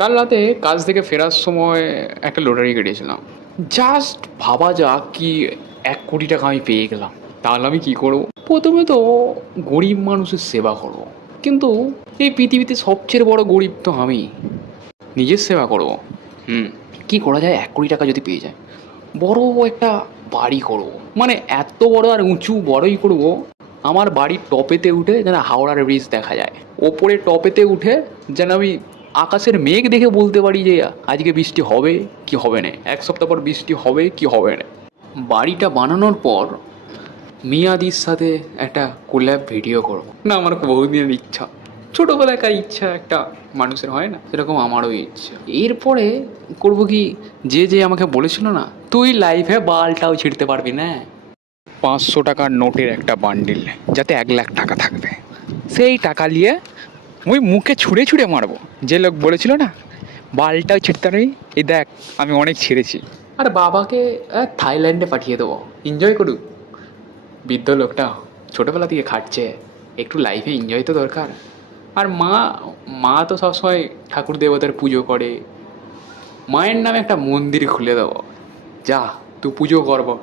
কাল রাতে কাজ থেকে ফেরার সময় একটা লটারি কেটেছিলাম। জাস্ট ভাবা যাক কি 1 কোটি টাকা আমি পেয়ে গেলাম, তাহলে আমি কি করব? প্রথমে তো গরিব মানুষের সেবা করব, কিন্তু এই পৃথিবীতে সবচেয়ে বড় গরিব তো আমি। নিজের সেবা করব। হুম। কি করা যায় 1 কোটি টাকা যদি পেয়ে যায়? বড় একটা বাড়ি করব, মানে এত বড় আর উঁচু বড়ই করব। আমার বাড়ির টপেতে উঠে যেন হাওড়ার ব্রিজ দেখা যায়, ওপরে টপেতে উঠে যেন আমি আকাশের মেঘ দেখে বলতে পারি যে আজকে বৃষ্টি হবে কি হবে না, 1 সপ্তাহ পর বৃষ্টি হবে কি হবে না। বাড়িটা বানানোর পর মিয়াদির সাথে একটা কোল্যাব ভিডিও করব, না আমার বহুদিনের ইচ্ছা, ছোটোবেলাকার ইচ্ছা একটা মানুষের হয় না, সেরকম আমারও ইচ্ছা। এরপরে করব কি, যে যে আমাকে বলেছিল না তুই লাইফে বালটাও ছিঁড়তে পারবি না, 500 টাকার নোটের একটা বান্ডিল যাতে 1 লাখ টাকা থাকবে, সেই টাকা নিয়ে ওই মুখে ছুঁড়ে ছুঁড়ে মারবো। যে লোক বলেছিল না বালটাও ছিঁড়তে পারবি, এই দেখ আমি অনেক ছিঁড়েছি। আর বাবাকে থাইল্যান্ডে পাঠিয়ে দেবো, এনজয় করুক। বৃদ্ধ লোকটা ছোটোবেলা থেকে খাটছে, একটু লাইফে এনজয় তো দরকার। আর মা, মা তো সবসময় ঠাকুর দেবতার পুজো করে, মায়ের নামে একটা মন্দির খুলে দেবো, যা তুই পুজো করবো।